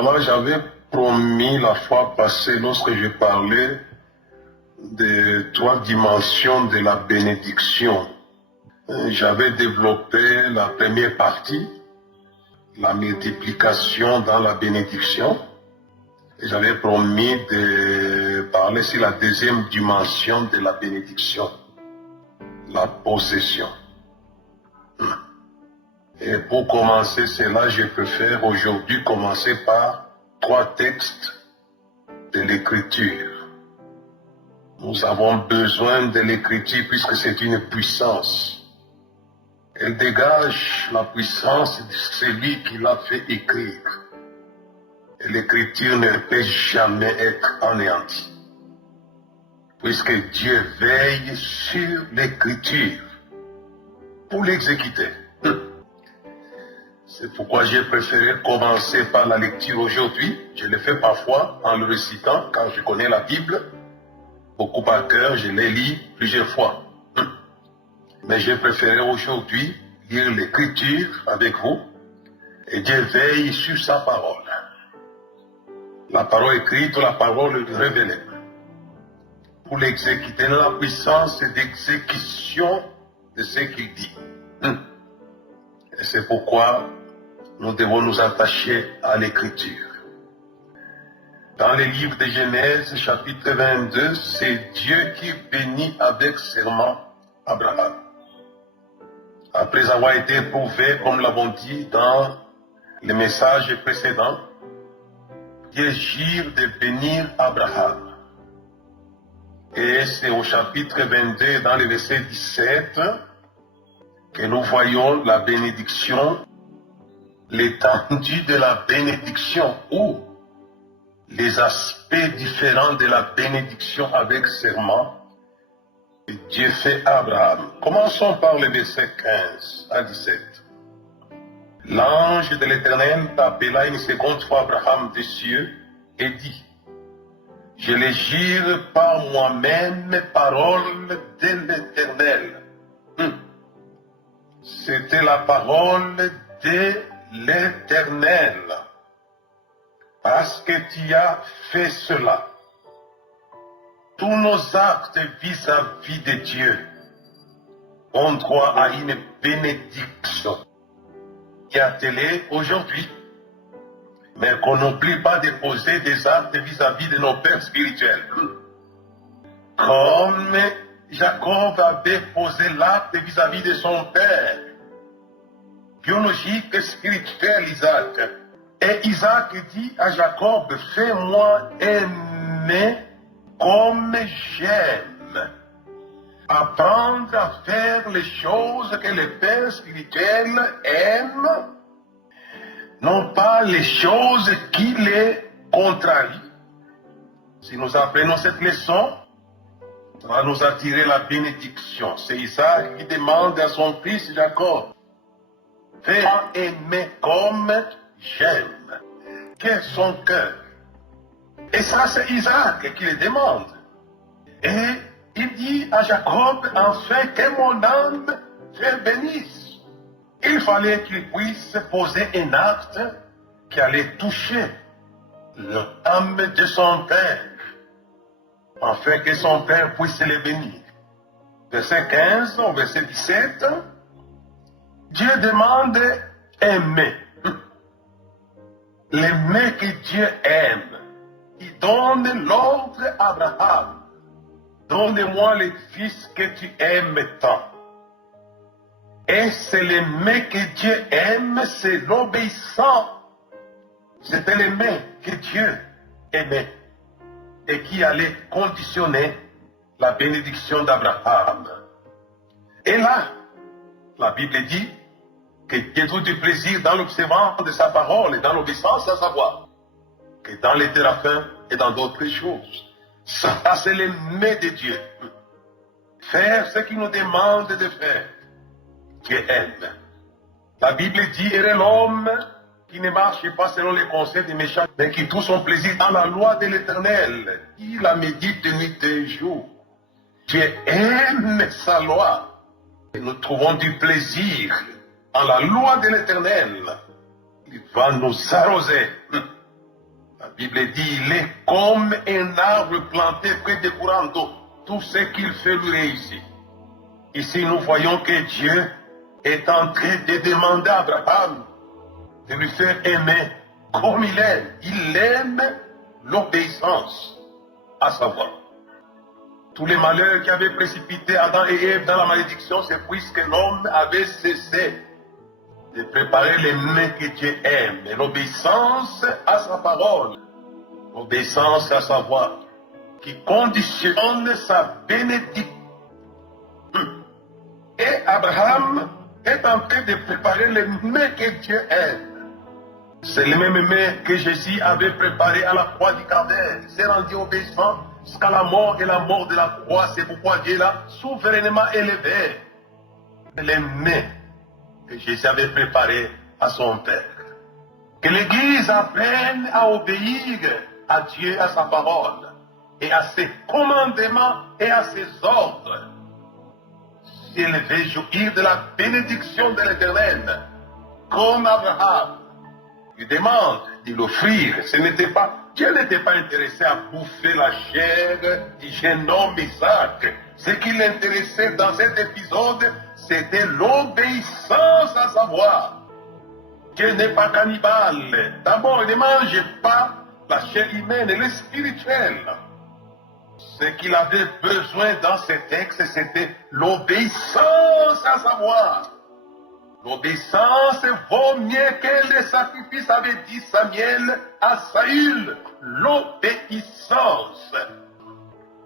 Voilà, j'avais promis la fois passée, lorsque je parlais des 3 dimensions de la bénédiction. J'avais développé la première partie, la multiplication dans la bénédiction. Et j'avais promis de parler sur la deuxième dimension de la bénédiction, la possession. Et pour commencer cela, je préfère aujourd'hui commencer par 3 textes de l'Écriture. Nous avons besoin de l'Écriture puisque c'est une puissance. Elle dégage la puissance de celui qui l'a fait écrire. Et l'Écriture ne peut jamais être anéantie. Puisque Dieu veille sur l'Écriture pour l'exécuter. C'est pourquoi j'ai préféré commencer par la lecture aujourd'hui. Je le fais parfois en le récitant, car je connais la Bible. Beaucoup par cœur, je l'ai lu plusieurs fois. Mais j'ai préféré aujourd'hui lire l'Écriture avec vous. Et Dieu veille sur sa parole. La parole écrite ou la parole révélée. Pour l'exécuter dans la puissance d'exécution de ce qu'il dit. Et c'est pourquoi nous devons nous attacher à l'Écriture. Dans le livre de Genèse, chapitre 22, c'est Dieu qui bénit avec serment Abraham. Après avoir été éprouvé, comme l'avons dit dans le message précédent, Dieu jure de bénir Abraham. Et c'est au chapitre 22, dans le verset 17, que nous voyons la bénédiction, l'étendue de la bénédiction, ou les aspects différents de la bénédiction avec serment que Dieu fait à Abraham. Commençons par le verset 15 à 17. L'ange de l'Éternel appela une seconde fois Abraham des cieux et dit: je les jure par moi-même, parole de l'Éternel. C'était la parole de l'Éternel. Parce que tu as fait cela, tous nos actes vis-à-vis de Dieu ont droit à une bénédiction qui est attelée aujourd'hui. Mais qu'on n'oublie pas de poser des actes vis-à-vis de nos pères spirituels. Comme Jacob avait posé l'acte vis-à-vis de son père biologique et spirituel Isaac. Et Isaac dit à Jacob: fais-moi aimer comme j'aime. Apprendre à faire les choses que les pères spirituels aiment, non pas les choses qui les contrarient. Si nous apprenons cette leçon, ça va nous attirer la bénédiction. C'est Isaac qui demande à son fils Jacob: fais-moi aimer comme j'aime. Qu'est son cœur? Et ça, c'est Isaac qui le demande. Et il dit à Jacob: afin que mon âme te bénisse. Il fallait qu'il puisse poser un acte qui allait toucher l'âme de son père, afin que son père puisse le bénir. Verset 15 au verset 17, Dieu demande aimer. L'aimer que Dieu aime. Il donne l'ordre à Abraham: donne-moi le fils que tu aimes tant. Et c'est l'aimer que Dieu aime, c'est l'obéissant. C'était l'aimer que Dieu aimait et qui allait conditionner la bénédiction d'Abraham. Et là, la Bible dit que Dieu trouve du plaisir dans l'observance de sa parole et dans l'obéissance à sa voix, que dans les téraphins et dans d'autres choses. Ça, c'est l'aimer de Dieu. Faire ce qu'il nous demande de faire. Dieu aime. La Bible dit: heureux l'homme qui ne marche pas selon les conseils des méchants, mais qui trouve son plaisir dans la loi de l'Éternel. Il la médite de nuit et jour. Dieu aime sa loi. Et nous trouvons du plaisir en la loi de l'Éternel. Il va nous arroser La Bible dit, il est comme un arbre planté près des courants d'eau. Tout ce qu'il fait lui réussit. Ici, nous voyons que Dieu est en train de demander à Abraham de lui faire aimer comme il aime. Il aime l'obéissance, à savoir. Tous les malheurs qui avaient précipité Adam et Ève dans la malédiction, c'est puisque l'homme avait cessé de préparer les mets que Dieu aime. L'obéissance à sa parole, l'obéissance à sa voix, qui conditionne sa bénédiction. Et Abraham est en train de préparer les mets que Dieu aime. C'est le même mets que Jésus avait préparé à la croix du Calvaire. Il s'est rendu obéissant jusqu'à la mort et la mort de la croix. C'est pourquoi Dieu l'a souverainement élevé. Les mets que Jésus avait préparés à son Père. Que l'Église apprenne à obéir à Dieu, à sa parole, et à ses commandements et à ses ordres. Si elle veut jouir de la bénédiction de l'Éternel, comme Abraham, il demande de l'offrir. Dieu n'était pas intéressé à bouffer la chair du jeune homme Isaac. Ce qui l'intéressait dans cet épisode, c'était l'obéissance à sa voix. Dieu n'est pas cannibale. D'abord, il ne mange pas la chair humaine, elle est spirituelle. Ce qu'il avait besoin dans ce texte, c'était l'obéissance à sa voix. L'obéissance vaut mieux que le sacrifice, avait dit Samuel à Saül. L'obéissance.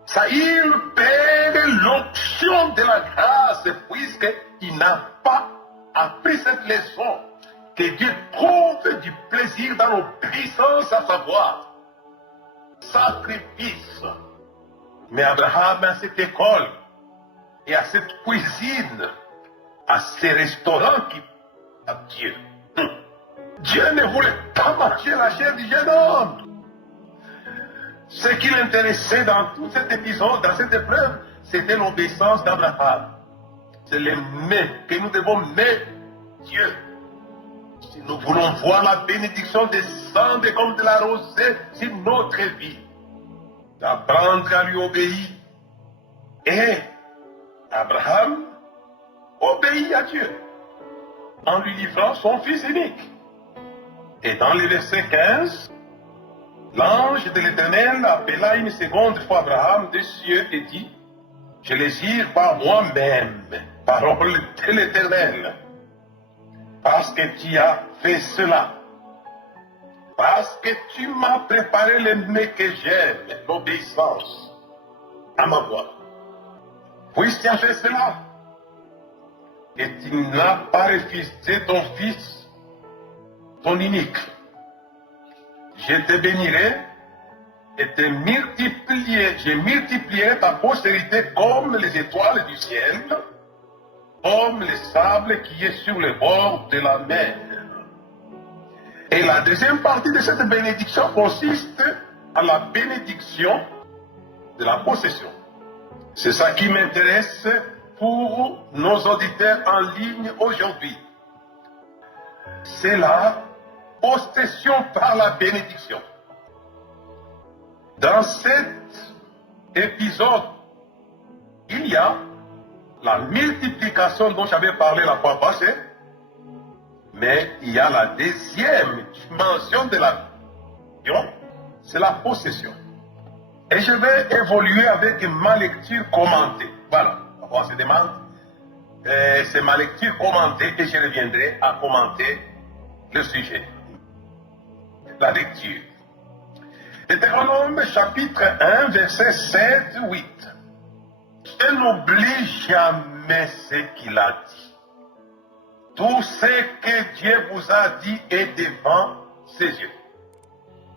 Saül perd l'option de la grâce puisqu'il n'a pas appris cette leçon. Que Dieu trouve du plaisir dans l'obéissance à sa voix. Sacrifice. Mais Abraham a cette école et à cette cuisine, à ces restaurants qui à Dieu. Dieu ne voulait pas manger la chair du jeune homme. Ce qui l'intéressait dans tout cet épisode, dans cette épreuve, c'était l'obéissance d'Abraham. C'est le mais que nous devons mettre Dieu. Si nous voulons voir la bénédiction descendre comme de la rosée sur notre vie, d'apprendre à lui obéir. Et Abraham obéit à Dieu en lui livrant son fils unique. Et dans le verset 15, l'ange de l'Éternel appela une seconde fois Abraham des cieux et dit, je les jure par moi-même, parole de l'Éternel, parce que tu as fait cela. Parce que tu m'as préparé le mets que j'aime, l'obéissance à ma voix. Puisque tu as fait cela, et tu n'as pas refusé ton fils, ton unique, je te bénirai et je multiplierai ta postérité comme les étoiles du ciel, comme le sable qui est sur le bord de la mer. Et la deuxième partie de cette bénédiction consiste à la bénédiction de la possession. C'est ça qui m'intéresse pour nos auditeurs en ligne aujourd'hui. C'est la possession par la bénédiction. Dans cet épisode, il y a la multiplication dont j'avais parlé la fois passée, mais il y a la deuxième dimension de la bénédiction, c'est la possession. Et je vais évoluer avec ma lecture commentée. Voilà, on se demande, c'est ma lecture commentée et je reviendrai à commenter le sujet. La lecture. Deutéronome chapitre 1, verset 7-8. Je n'oublie jamais ce qu'il a dit. Tout ce que Dieu vous a dit est devant ses yeux.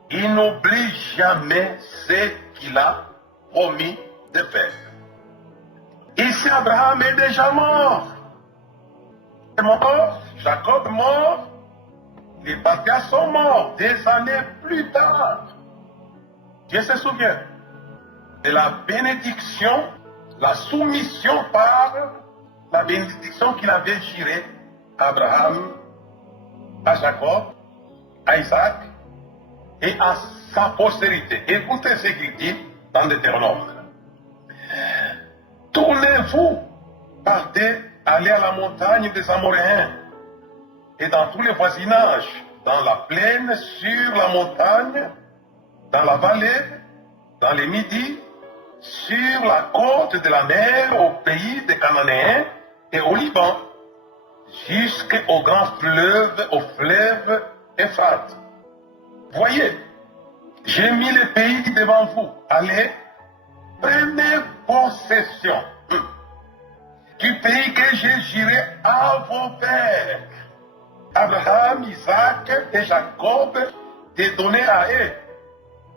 Il n'oublie jamais ce qu'il a promis de faire. Ici, Abraham est déjà mort. Il est mort, Jacob est mort, les patriarches sont morts des années plus tard. Dieu se souvient de la bénédiction, la soumission par la bénédiction qu'il avait jurée à Abraham, à Jacob, à Isaac et à sa postérité. Écoutez ce qu'il dit dans Deutéronome. Tournez-vous, partez, allez à la montagne des Amoréens et dans tous les voisinages, dans la plaine, sur la montagne, dans la vallée, dans les midis, sur la côte de la mer, au pays des Cananéens et au Liban, jusqu'au grand fleuve, au fleuve Euphrate. Voyez, j'ai mis le pays devant vous. Allez, prenez possession du pays que j'ai juré à vos pères, Abraham, Isaac et Jacob, de donner à eux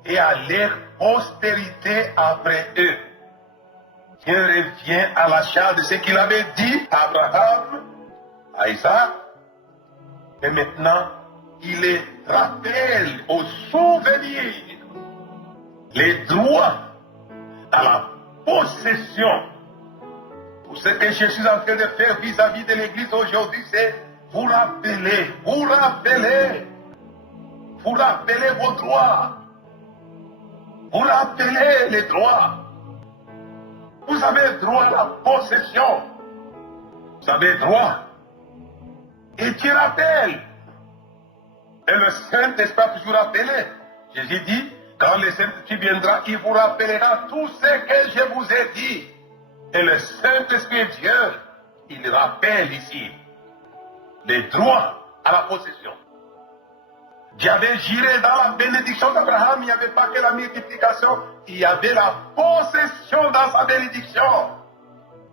et à leur postérité après eux. Dieu revient à l'achat de ce qu'il avait dit à Abraham, à Isaac, et maintenant il les rappelle au souvenir les droits à la possession. Tout ce que je suis en train de faire vis-à-vis de l'Église aujourd'hui, c'est vous rappeler vos droits. Vous rappelez les droits. Vous avez droit à la possession. Vous avez droit. Et Dieu rappelle. Et le Saint-Esprit a toujours rappelé. Jésus dit, quand le Saint-Esprit viendra, il vous rappellera tout ce que je vous ai dit. Et le Saint-Esprit Dieu, il rappelle ici les droits à la possession. Dieu avait juré dans la bénédiction d'Abraham, il n'y avait pas que la multiplication, il y avait la possession dans sa bénédiction.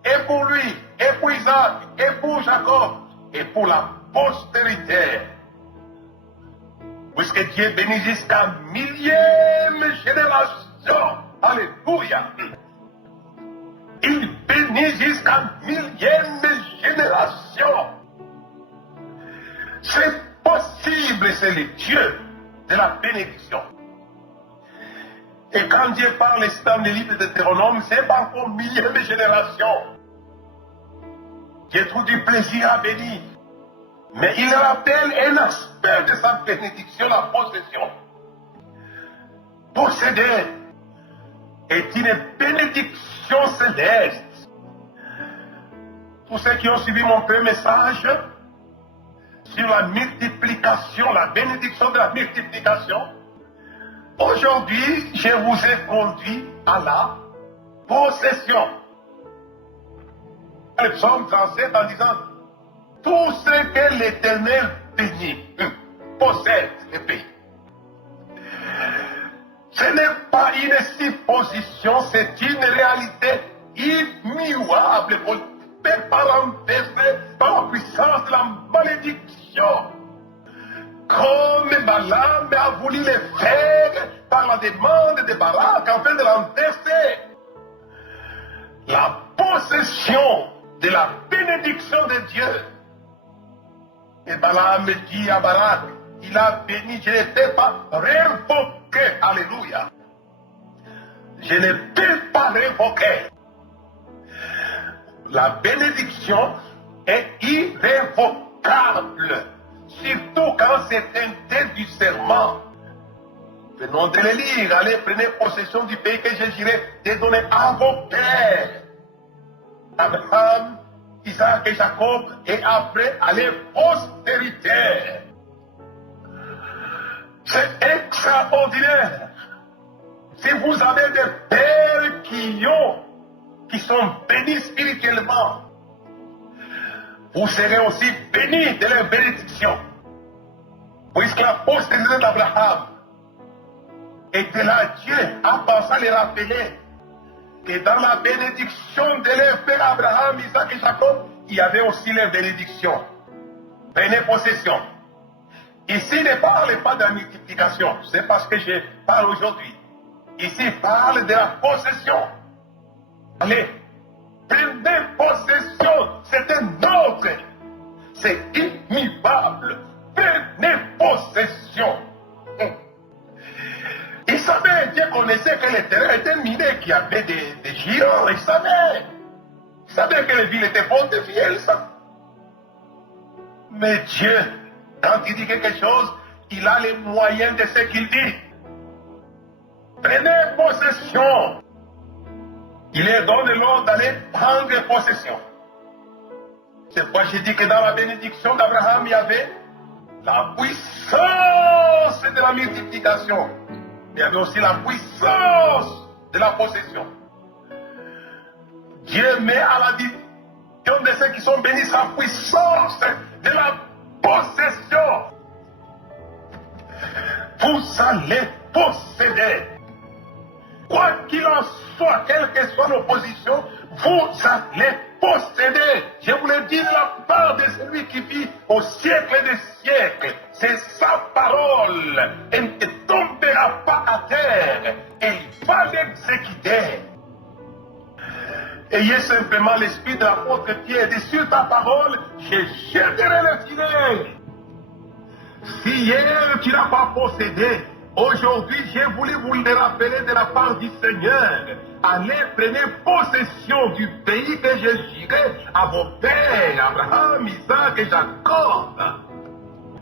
Et pour lui, et pour Isaac, et pour Jacob, et pour la postérité. Puisque Dieu bénit jusqu'à millième génération. Alléluia. Il bénit jusqu'à millième génération. C'est possible, c'est le Dieu de la bénédiction. Et quand Dieu parle ici dans le livre de Deutéronome, c'est pas pour millième génération. Dieu trouve du plaisir à bénir. Mais il rappelle un aspect de sa bénédiction, la possession. Posséder est une bénédiction céleste. Tous ceux qui ont suivi mon premier message sur la multiplication, la bénédiction de la multiplication, aujourd'hui, je vous ai conduit à la possession. Le psaume 37 en disant, tout ce que l'Éternel bénit, possède le pays. Ce n'est pas une supposition, c'est une réalité immuable, on ne peut pas renverser par la puissance de la malédiction. Comme Balaam a voulu le faire par la demande de Barak afin de renverser. La possession de la bénédiction de Dieu. Et Balaam dit à Barak, il a béni, je ne peux pas révoquer. Alléluia. Je ne peux pas révoquer. La bénédiction est irrévocable. Surtout quand c'est un tel du serment. Venons de le lire. Allez, prenez possession du pays que je j'irai te donner à vos pères. Abraham, Isaac et Jacob, et après à les postérités. C'est extraordinaire. Si vous avez des pères qui sont bénis spirituellement, vous serez aussi bénis de leur bénédiction. Puisque la postérité d'Abraham était là, Dieu a pensé à les rappeler que dans la bénédiction de leur père Abraham, Isaac et Jacob, il y avait aussi les bénédictions. Prenez possession. Ici, ne parle pas de la multiplication. C'est parce que je parle aujourd'hui. Ici, il parle de la possession. Allez, prenez possession. C'est un ordre. C'est immuable. Prenez possession. Il savait, Dieu connaissait que le terrain était miné, qu'il y avait des géants. Il savait. Il savait que les villes étaient fortifiées. Mais Dieu, quand il dit quelque chose, il a les moyens de ce qu'il dit. Prenez possession. Il leur donne l'ordre d'aller prendre possession. C'est pourquoi je dis que dans la bénédiction d'Abraham, il y avait la puissance de la multiplication. Il y avait aussi la puissance de la possession. Dieu met à la disposition de ceux qui sont bénis sa puissance de la possession. Vous allez posséder. Quoi qu'il en soit, quelle que soit l'opposition, vous allez posséder. Je vous le dis de la part de celui qui vit au siècle des siècles. C'est sa parole. Elle ne tombera pas à terre. Elle va l'exécuter. Ayez simplement l'esprit de l'apôtre Pierre. Et sur ta parole, je jetterai le filet. Si hier tu n'as pas possédé, aujourd'hui j'ai voulu vous le rappeler de la part du Seigneur. Allez, prenez possession du pays que je jurai à vos pères, Abraham, Isaac et Jacob.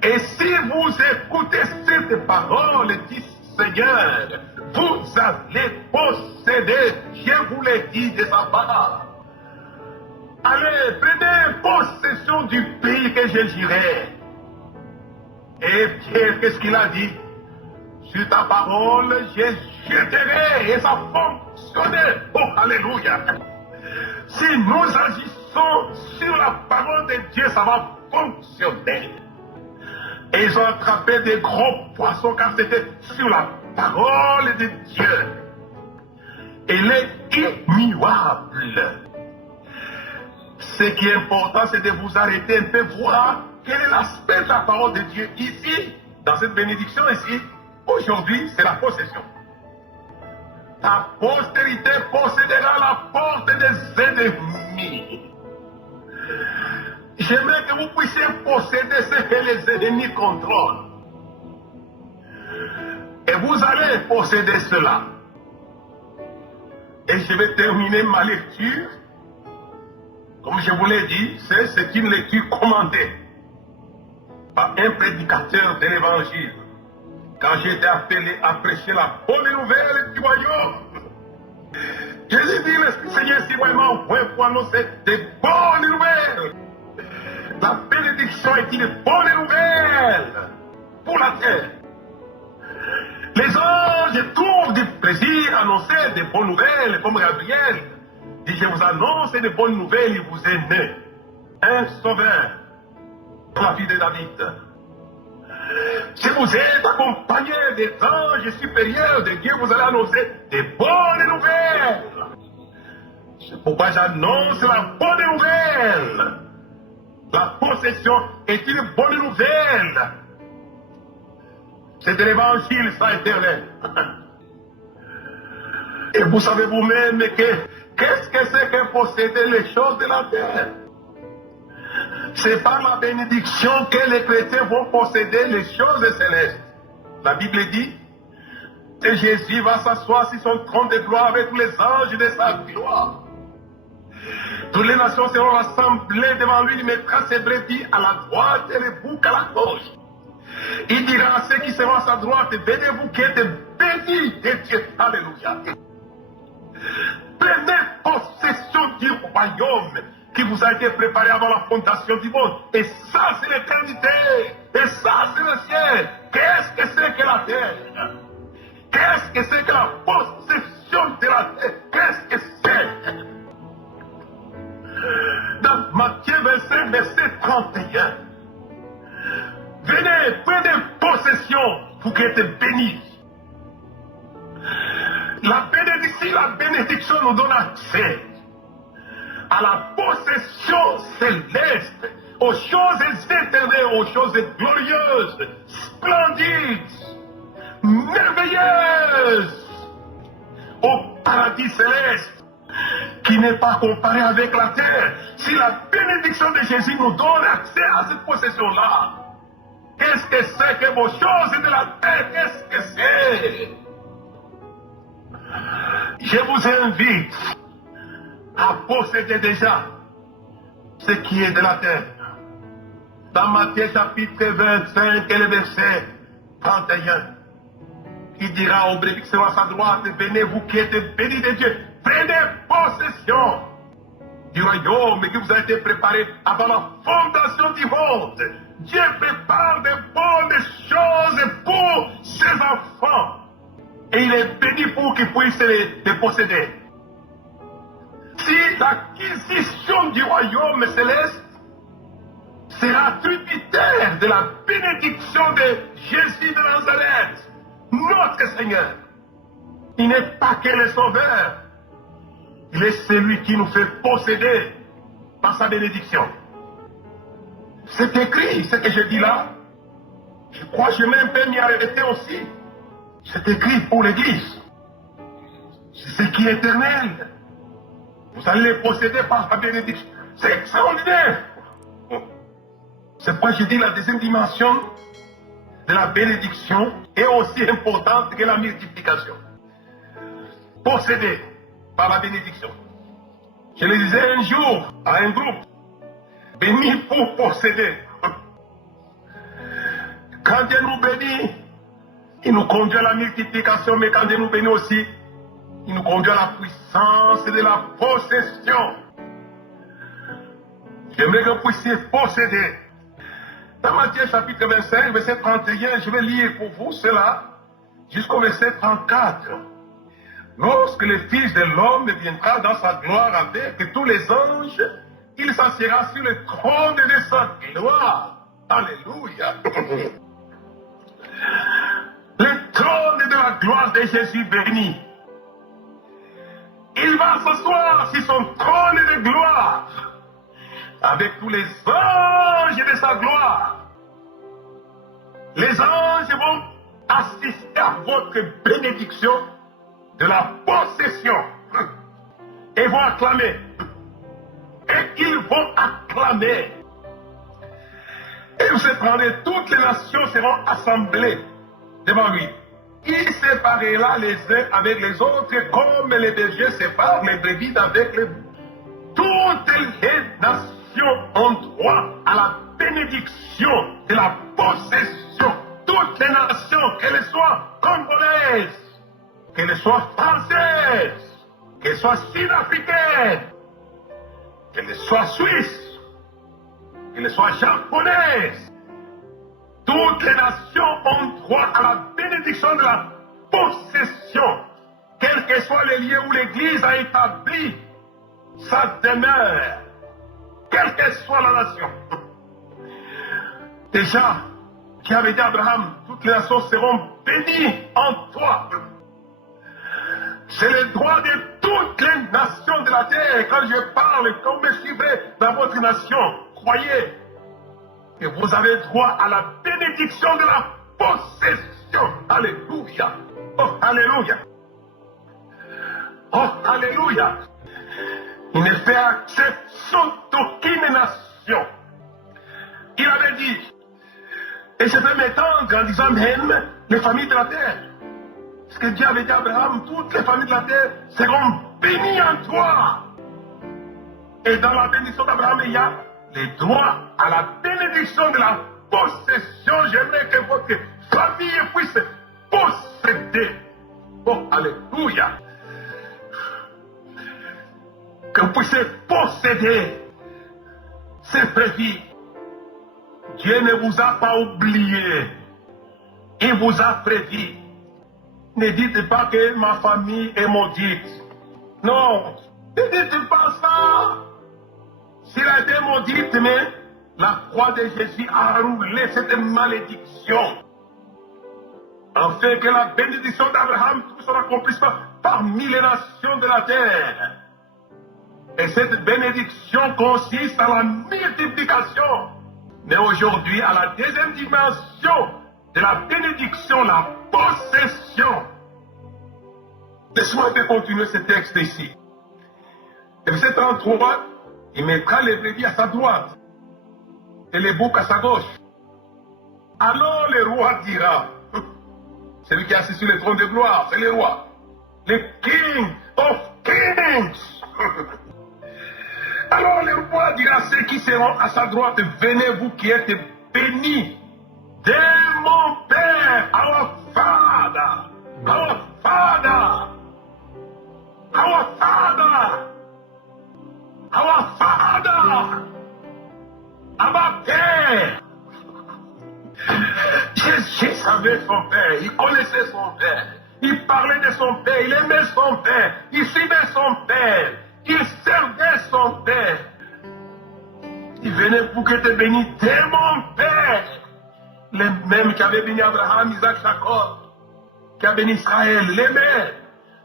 Et si vous écoutez cette parole du Seigneur, vous allez posséder, je vous l'ai dit de sa part. Allez, prenez possession du pays que je jurai. Et Pierre, qu'est-ce qu'il a dit? Sur ta parole, je jeterai, et ça fonctionnait. Oh, alléluia. Si nous agissons sur la parole de Dieu, ça va fonctionner. Et ils ont attrapé des gros poissons car c'était sur la parole de Dieu. Elle est immuable. Ce qui est important, c'est de vous arrêter un peu, voir quel est l'aspect de la parole de Dieu ici, dans cette bénédiction ici. Aujourd'hui, c'est la possession. Ta postérité possédera la porte des ennemis. J'aimerais que vous puissiez posséder ce que les ennemis contrôlent. Et vous allez posséder cela. Et je vais terminer ma lecture. Comme je vous l'ai dit, c'est une lecture commandée par un prédicateur de l'évangile. Quand j'ai été appelé à prêcher la bonne nouvelle du royaume, je lui ai dit, le Seigneur, si vraiment pour annoncer des bonnes nouvelles. La bénédiction est une bonne nouvelle pour la terre. Les anges trouvent du plaisir à annoncer des bonnes nouvelles, comme Gabriel dit, je vous annonce des bonnes nouvelles, il vous est né un sauveur dans la vie de David. Si vous êtes accompagné des anges supérieurs de Dieu, vous allez annoncer des bonnes nouvelles. C'est pourquoi j'annonce la bonne nouvelle. La possession est une bonne nouvelle. C'est de l'évangile sans éternel. Et vous savez vous-même qu'est-ce que c'est que posséder les choses de la terre? C'est par la bénédiction que les chrétiens vont posséder les choses célestes. La Bible dit que Jésus va s'asseoir sur son trône de gloire avec tous les anges de sa gloire. Toutes les nations seront rassemblées devant lui, il mettra ses brebis à la droite et les boucs à la gauche. Il dira à ceux qui seront à sa droite, venez vous qui êtes bénis de Dieu. Alléluia. Prenez possession du royaume qui vous a été préparé avant la fondation du monde. Et ça, c'est l'éternité. Et ça, c'est le ciel. Qu'est-ce que c'est que la terre? Qu'est-ce que c'est que la possession de la terre? Qu'est-ce que c'est? Dans Matthieu 25, verset 31. Venez, prenez possession pour que êtes bénis. La bénédiction nous donne accès à la possession céleste, aux choses éternelles, aux choses glorieuses, splendides, merveilleuses, au paradis céleste, qui n'est pas comparé avec la terre. Si la bénédiction de Jésus nous donne accès à cette possession-là, qu'est-ce que c'est que vos choses de la terre? Qu'est-ce que c'est? Je vous invite à posséder déjà ce qui est de la terre. Dans Matthieu chapitre 25 et le verset 31. Il dira aux brebis qui seront à sa droite, venez vous qui êtes bénis de Dieu, prenez possession du royaume qui vous a été préparé avant la fondation du monde. Dieu prépare de bonnes choses pour ses enfants. Et il est béni pour qu'ils puissent les posséder. Si l'acquisition du royaume céleste sera tributaire de la bénédiction de Jésus de Nazareth, notre Seigneur, il n'est pas que le Sauveur, il est celui qui nous fait posséder par sa bénédiction. C'est écrit, ce que je dis là. Je crois que je vais un peu m'y arrêter aussi. C'est écrit pour l'Église. C'est ce qui est éternel. Vous allez les posséder par la bénédiction. C'est extraordinaire. C'est pourquoi je dis la deuxième dimension de la bénédiction est aussi importante que la multiplication. Posséder par la bénédiction. Je le disais un jour à un groupe, béni pour posséder. Quand Dieu nous bénit, il nous conduit à la multiplication, mais quand Dieu nous bénit aussi, il nous conduit à la puissance de la possession. J'aimerais que vous puissiez posséder. Dans Matthieu chapitre 25, verset 31, je vais lire pour vous cela jusqu'au verset 34. Lorsque le Fils de l'homme viendra dans sa gloire avec tous les anges, il s'assiera sur le trône de sa gloire. Alléluia. Le trône de la gloire de Jésus béni. Il va s'asseoir sur son trône de gloire avec tous les anges de sa gloire. Les anges vont assister à votre bénédiction de la possession et vont acclamer. Et ils vont acclamer. Et vous séparez, toutes les nations seront assemblées devant lui. Il séparera les uns avec les autres comme les bergers séparent les brebis avec les boucs. Toutes les nations ont droit à la bénédiction de la possession. Toutes les nations, qu'elles soient congolaises, qu'elles soient françaises, qu'elles soient sud-africaines, qu'elles soient suisses, qu'elles soient japonaises, toutes les nations ont droit à la bénédiction de la possession, quel que soit le lieu où l'Église a établi sa demeure, quelle que soit la nation. Déjà, qui avait dit à Abraham, toutes les nations seront bénies en toi. C'est le droit de toutes les nations de la terre. Quand je parle, quand vous me suivrez dans votre nation, croyez que vous avez droit à la bénédiction de la possession. Alléluia. Oh, alléluia. Oh, alléluia. Il ne fait exception d'aucune nation. Il avait dit, et je vais m'étendre en disant même les familles de la terre. Ce que Dieu avait dit à Abraham, toutes les familles de la terre seront bénies en toi. Et dans la bénédiction d'Abraham, il y a les droits à la bénédiction de la possession. J'aimerais que votre famille puisse posséder. Oh, alléluia. Que vous puissiez posséder ces prévis. Dieu ne vous a pas oublié. Il vous a prévu. Ne dites pas que ma famille est maudite. Non, ne dites pas ça. S'il a été maudite, mais la croix de Jésus a roulé cette malédiction. Afin que la bénédiction d'Abraham puisse s'accomplisse parmi les nations de la terre. Et cette bénédiction consiste à la multiplication. Mais aujourd'hui, à la deuxième dimension de la bénédiction, la possession. Laisse-moi continuer ce texte ici. Et verset 33, il mettra les brebis à sa droite et les boucs à sa gauche. Alors le roi dira, celui qui est assis sur le trône de gloire, c'est le roi, le King of Kings. Alors le roi dira à ceux qui seront à sa droite, venez vous qui êtes bénis de mon Père, our Father, our Father, our Father, our Father, Abba Père. Jésus savait son Père, il connaissait son Père, il parlait de son Père, il aimait son Père, il suivait son Père, il servait son Père. Il venait pour que tu bénisses de mon Père. Les mêmes qui avaient béni Abraham, Isaac, Jacob, qui a béni Israël, les mêmes.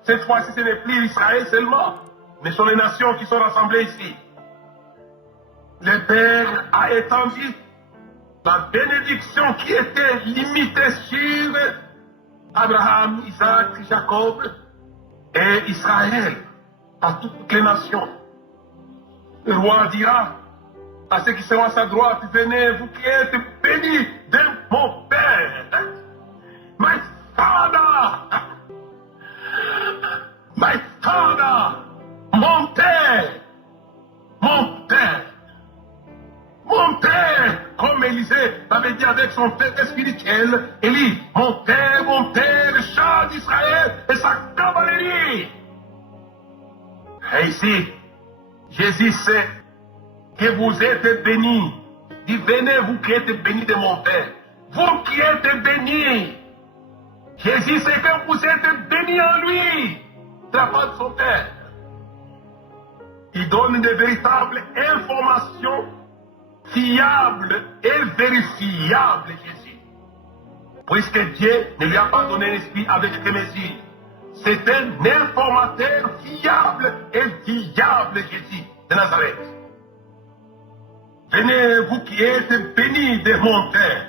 Cette fois-ci, ce n'est plus Israël seulement, mais ce sont les nations qui sont rassemblées ici. Le Père a étendu la bénédiction qui était limitée sur Abraham, Isaac, Jacob et Israël, à toutes les nations. Le roi dira à ceux qui seront à sa droite, venez, vous qui êtes bénis de mon Père. My Father, my Father, mon Père, mon Père, mon Père, comme Élisée l'avait dit avec son Père spirituel, Élie, mon Père, char d'Israël et sa cavalerie. Et ici, Jésus sait que vous êtes bénis. Dit, venez, vous qui êtes bénis de mon Père. Vous qui êtes bénis. Jésus sait que vous êtes bénis en lui, de la part de son Père. Il donne de véritables informations fiables et vérifiables, Jésus. Puisque Dieu ne lui a pas donné l'esprit avec mesure. C'est un informateur fiable et fiable, Jésus de Nazareth. Venez, vous qui êtes bénis de mon Père.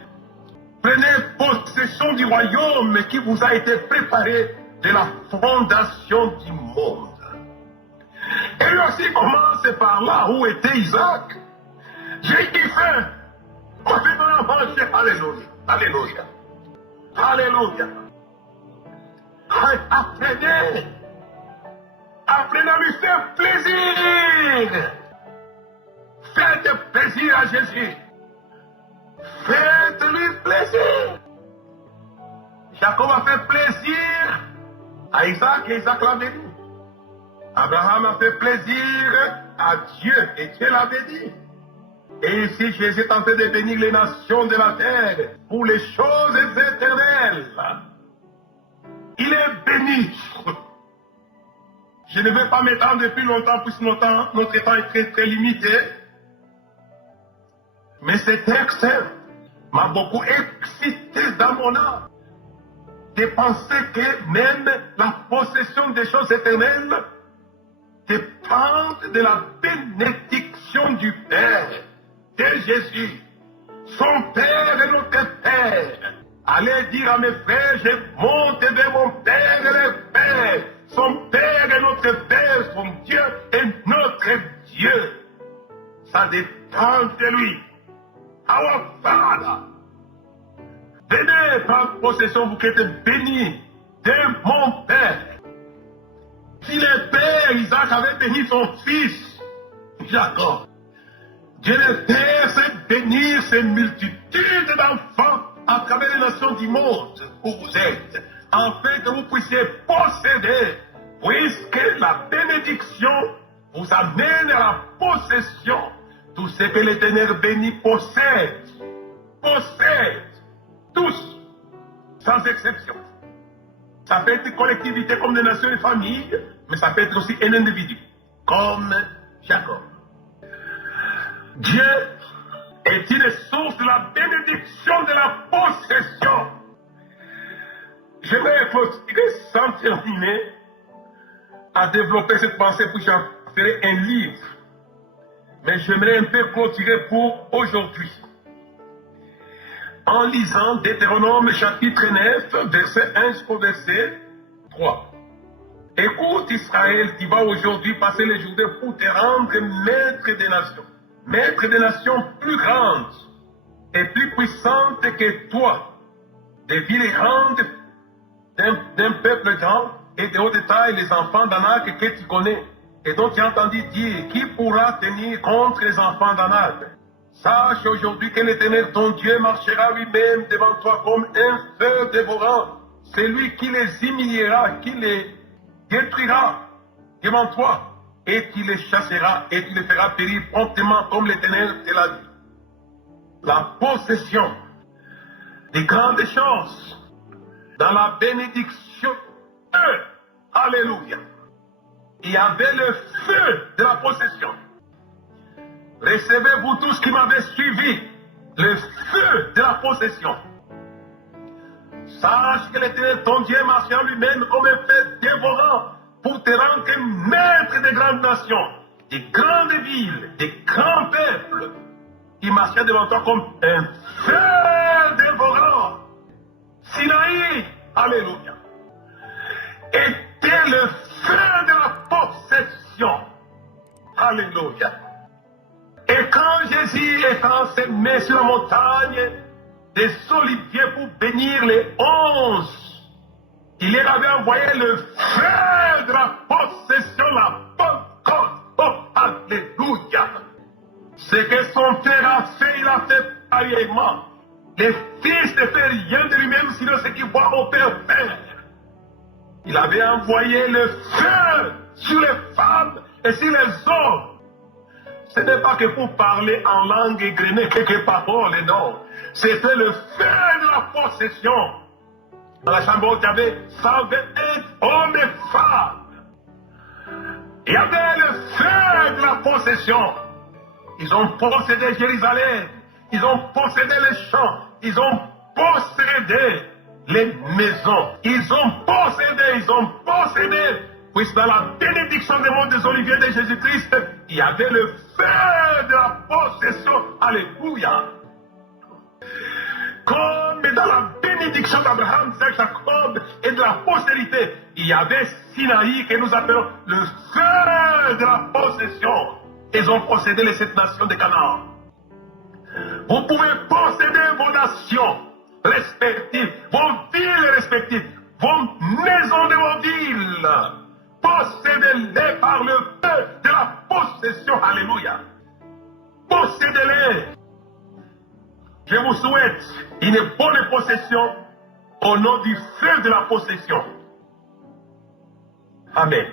Prenez possession du royaume qui vous a été préparé de la fondation du monde. Et lui aussi commence par là où était Isaac. J'ai eu faim. On fait dans manger. Alléluia. Alléluia. Alléluia. Apprenez. Apprenez à lui faire plaisir. Faites plaisir à Jésus. Faites-lui plaisir. Jacob a fait plaisir à Isaac et Isaac l'a béni. Abraham a fait plaisir à Dieu et Dieu l'a béni. Et ici, Jésus est en train de bénir les nations de la terre pour les choses éternelles. Il est béni. Je ne vais pas m'étendre depuis longtemps, puisque notre temps est très très limité. Mais ce texte m'a beaucoup excité dans mon âme de penser que même la possession des choses éternelles dépend de la bénédiction du Père, de Jésus. Son Père est notre Père. Allez dire à mes frères, je monte vers mon Père et le Père. Son Père est notre Père, son Dieu est notre Dieu. Ça dépend de lui. Our Father. Venez par possession, vous qui êtes bénis de mon Père. Si le Père Isaac avait béni son fils, Jacob, Dieu le Père sait bénir ces multitudes d'enfants à travers les nations du monde où vous êtes, afin que vous puissiez posséder, puisque la bénédiction vous amène à la possession. Tout ce que l'Éternel béni possède, tous, sans exception. Ça peut être une collectivité comme des nations et familles, mais ça peut être aussi un individu, comme Jacob. Dieu est une source de la bénédiction de la possession. Je vais clôturer sans terminer à développer cette pensée pour j'en ferai un livre. Mais j'aimerais un peu clôturer pour aujourd'hui. En lisant Deutéronome chapitre 9, verset 1 jusqu'au verset 3. Écoute Israël, tu vas aujourd'hui passer les journées pour te rendre maître des nations plus grandes et plus puissantes que toi, des villes grandes d'un peuple grand et de haute taille, les enfants d'Anak que tu connais. Et donc tu as entendu dire, qui pourra tenir contre les enfants d'Anak? Sache aujourd'hui que l'Éternel, ton Dieu, marchera lui-même devant toi comme un feu dévorant. C'est lui qui les humiliera, qui les détruira devant toi, et qui les chassera, et qui les fera périr promptement comme l'Éternel te l'a dit. La possession des grandes choses dans la bénédiction. Alléluia. Il y avait le feu de la possession. Recevez-vous tous qui m'avez suivi, le feu de la possession. Sache que l'Éternel, ton Dieu, marchera lui-même comme un feu dévorant pour te rendre maître des grandes nations, des grandes villes, des grands peuples. Il marchait devant toi comme un feu dévorant. Sinaï, alléluia, était le feu de la possession. Alléluia. Et quand Jésus étant semé sur la montagne des oliviers pour bénir les 11, il leur avait envoyé le feu de la possession, la Pentecôte. Oh, alléluia. Ce que son père a fait, il a fait pareillement. Le Fils ne fait rien de lui-même, sinon ce qu'il voit au Père faire. Il avait envoyé le feu sur les femmes et sur les hommes. Ce n'est pas que pour parler en langue égrenée quelques paroles, non. C'était le feu de la possession. Dans la chambre, il y avait 121 hommes et femmes. Il y avait le feu de la possession. Ils ont possédé Jérusalem. Ils ont possédé les champs. Ils ont possédé les maisons. Ils ont possédé. Puisque dans la bénédiction des monts des oliviers de Jésus-Christ, il y avait le feu de la possession. Alléluia. Comme dans la bénédiction d'Abraham, de Jacob et de la postérité, il y avait Sinaï que nous appelons le feu de la possession. Ils ont possédé les 7 nations de Canaan. Vous pouvez posséder vos nations respectives, vos villes respectives, vos maisons de vos villes. Possédez-les par le feu de la possession. Alléluia. Possédez-les. Je vous souhaite une bonne possession au nom du feu de la possession. Amen.